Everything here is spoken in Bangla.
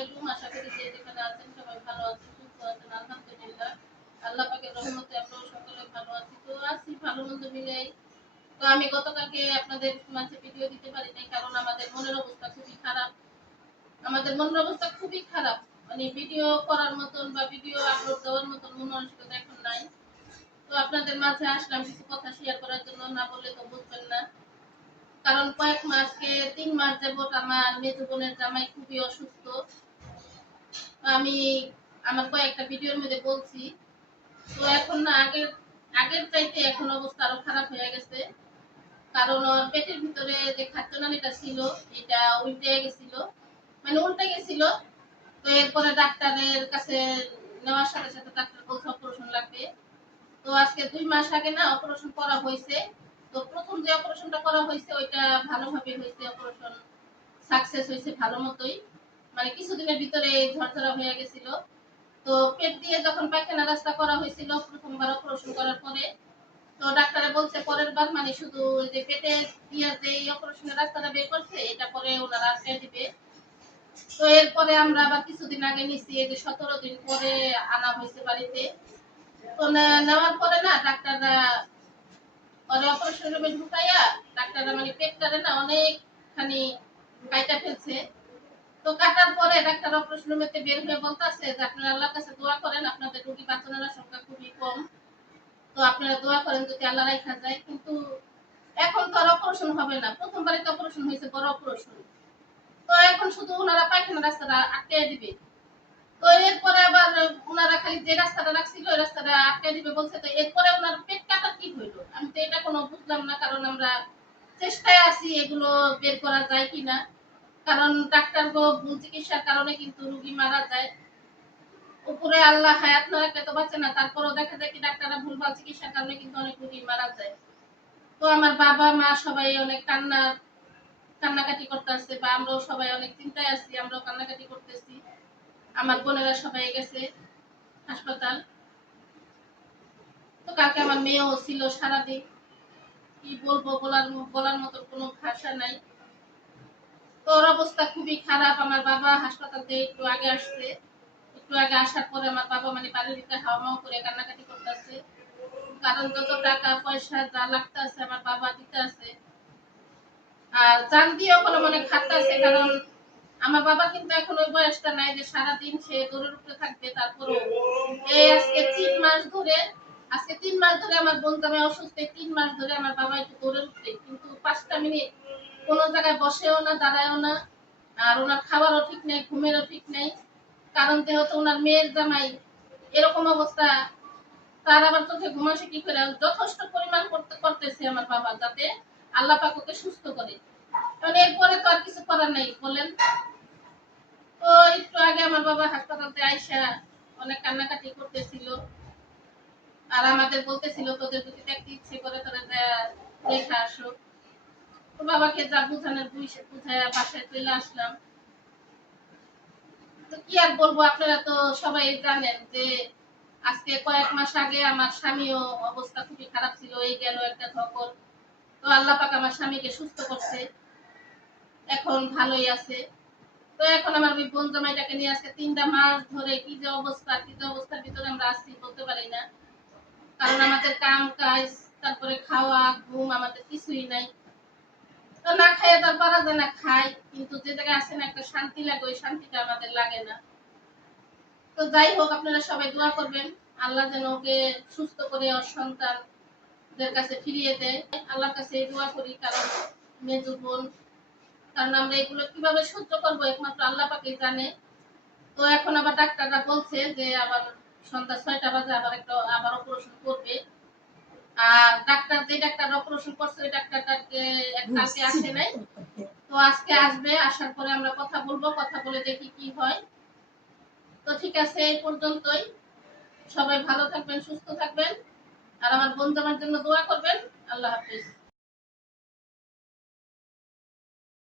আলাইকুম। আশা করি যে যেখানে আছেন সবাই ভালো আছেন, সুস্থ আছেন। আলহামদুলিল্লাহ। আল্লাহ পাকের রহমতে আমরাও সকলে ভালো আছি। তো আছি ভালো মন্দ মিলাই। তো আমি গতকালকে আপনাদের মাঝে ভিডিও দিতে পারি নাই, কারণ আমাদের মনের অবস্থা খুবই খারাপ। আমাদের মনের অবস্থা খুবই খারাপ। মানে ভিডিও করার মতন বা ভিডিও আপলোড দেওয়ার মতন মন মানসিকতা এখন নাই। তো আপনাদের মাঝে আসলাম কিছু কথা শেয়ার করার জন্য, না বললে তো বুঝবেন না। কারণ কয়েক মাসকে 3 মাস যাবত আমার মেজো বোনের জামাই খুবই অসুস্থ। আমি আমার কয়েকটা ভিডিওর মধ্যে বলছি। তো এখন না আগের আগের চাইতে এখন অবস্থা আরো খারাপ হয়ে গেছে। কারণ ওর পেটের ভিতরে যে খাদ্যনালীটা ছিল এটা উল্টে গেছিল, মানে উল্টে গেছিল। তো এরপরে ডাক্তারের কাছে নেওয়ার সাথে সাথে ডাক্তার বলছে অপারেশন লাগবে। তো আজকে 2 মাস আগে না অপারেশন করা হয়েছে। তো প্রথম যে অপারেশনটা করা হয়েছে ওইটা ভালোভাবে হয়েছে, অপারেশন সাকসেস হয়েছে ভালো মতোই। মানে কিছুদিনের ভিতরে ঝরঝরা হয়ে গেছিল। তো পেট দিয়ে যখন পায়খানা রাস্তা করা হয়েছিল প্রথমবার অপারেশন করার পরে, তো ডাক্তারে বলছে পরের বার মানে শুধু যে পেটে দিয়ে যে অপারেশনের রাস্তাটা বের করছে এটা পরে ওনারা আটকে দিবে। তো এরপরে আমরা আবার কিছুদিন আগে নিছি, এই যে 17 দিন পরে আনা হয়েছে বাড়িতে। তো নেওয়ার পরে না ডাক্তাররা ওরে অপারেশন রুমে ঢুকাইয়া ডাক্তাররা মানে পেটটারে না অনেকখানি কাইটা ফেলছে। তো কাটার পরে ডাক্তার অপারেশন রুমেতে বের হয়ে বলতাছে যে আপনারা আল্লাহর কাছে দোয়া করেন, আপনাদের রোগী বাঁচানোর আশঙ্কা খুবই কম। তো আপনারা দোয়া করেন যদি আল্লাহ রাখা যায়। কিন্তু এখন তো আর অপারেশন হবে না, প্রথমবারই তো অপারেশন হয়েছে, বড় অপারেশন। তো এখন শুধু ওনারা পায়খানা রাস্তাটা আটকে দিবে। তো এরপরে আবার ওনারা খালি যে রাস্তাটা রাখছিল ওই রাস্তাটা আটকে দিবে বলছে। তো এরপরে ওনার পেট কাটা কি হইলো আমি তো এটা কোনো বুঝলাম না, কারণ আমরা চেষ্টায় আছি এগুলো বের করা যায় কিনা। কারণ ডাক্তার ভুল চিকিৎসার কারণে কিন্তু রোগী মারা যায়। উপরে আল্লাহ হায়াত না রাখলে তো বাঁচে না, তারপরেও দেখা যায় কি ডাক্তাররা ভুলভাল চিকিৎসার কারণে কিন্তু অনেক রোগী মারা যায়। তো আমার বাবা মা সবাই অনেক কান্নাকাটি করতেছে, বা আমরাও সবাই অনেক চিন্তায় আছি, আমরাও কান্নাকাটি করতেছি। আমার বোনেরা সবাই গেছে হাসপাতাল। তো কালকে আমার মেয়েও ছিল সারাদিন। কি বলবো, বলার মতো কোনো ভাষা নাই। তো ওর অবস্থা খুবই খারাপ। আমার বাবা হাসপাতাল থেকে একটু আগে আসছে। একটু আগে আসার পরে আমার বাবা মানে বাড়ির ভিতরে হাওয়া করে কান্নাকাটি করতেছে। কারণ যত টাকা পয়সা যা লাগতেছে আমার বাবা দিতে আছে। আর জান দিয়েও কোনো মানে খাটতেছে, কারণ আমার বাবা কিন্তু এখন ওই বয়সটা নাই যে সারাদিন সে দৌড়ের উপরে থাকবে। তারপরেও এই আজকে 3 মাস ধরে আমার বোন জামাই অসুস্থ। 3 মাস ধরে আমার বাবা একটু দৌড়ের উপরে, কিন্তু 5টা মিনিট কোনো জায়গায় বসেও না, দাঁড়ায়ও না। আর ওনার খাবারও ঠিক নেই, ঘুমেরও ঠিক নেই। কারণ যেহেতু ওনার মেয়ের জামাই এরকম অবস্থা, তার আবার চোখে ঘুম আসে কি করে। যথেষ্ট পরিমাণ করতেছে আমার বাবা, যাতে আল্লাহ পাক ওকে সুস্থ করে। কারণ এরপরে তো আর কিছু করার নাই বলেন। তো একটু আগে আমার বাবা হাসপাতাল থেকে আইসা অনেক কান্নাকাটি করতেছিল। আর আমাদের বলতেছিল তোদের যদি দেখতে ইচ্ছে করে তোরা দেখে আসো। তো বাবাকে যা বুঝানোর বুঝাইয়া বাসায় চলে আসলাম। তো কি আর বলবো, আপনারা তো সবাই জানেন যে আজকে কয়েক মাস আগে আমার স্বামীও অবস্থা খুবই খারাপ ছিল, এই গেল একটা ধকল। তো আল্লাহ পাক আমার স্বামীকে সুস্থ করছে, এখন ভালোই আছে। তো এখন আমার ওই বোন জামাইটাকে নিয়ে আজকে 3টা মাস ধরে কি যে অবস্থার ভিতরে আমরা আছি বলতে পারি না। কারণ আমাদের কাম কাজ, তারপরে খাওয়া ঘুম, আমাদের কিছুই নাই। তো না খাইয়ে তার পারা যায় না, খাই কিন্তু যে জায়গায় আছে না একটা শান্তি লাগে, ওই শান্তিটা আমাদের লাগে না। তো যাই হোক, আপনারা সবাই দোয়া করবেন আল্লাহ যেন ওকে সুস্থ করে ওর সন্তানদের কাছে ফিরিয়ে দেয়। আল্লাহর কাছে দোয়া করি, কারণ মেজো বোন। কারণ আমরা এগুলো কিভাবে সহ্য করবো একমাত্র আল্লাহ পাকই জানে। তো এখন আবার ডাক্তাররা বলছে যে আবার সন্ধ্যা 6টা বাজে আবার অপারেশন করবে। আর যে ডাক্তার অপারেশন করছে ওই ডাক্তারটাকে কালকে আসে নাই। তো আজকে আসবে, আসার পরে আমরা কথা বলবো, কথা বলে দেখি কি হয়। তো ঠিক আছে, এই পর্যন্তই। সবাই ভালো থাকবেন, সুস্থ থাকবেন। আর আমার বোন জামার জন্য দোয়া করবেন। আল্লাহ হাফেজ।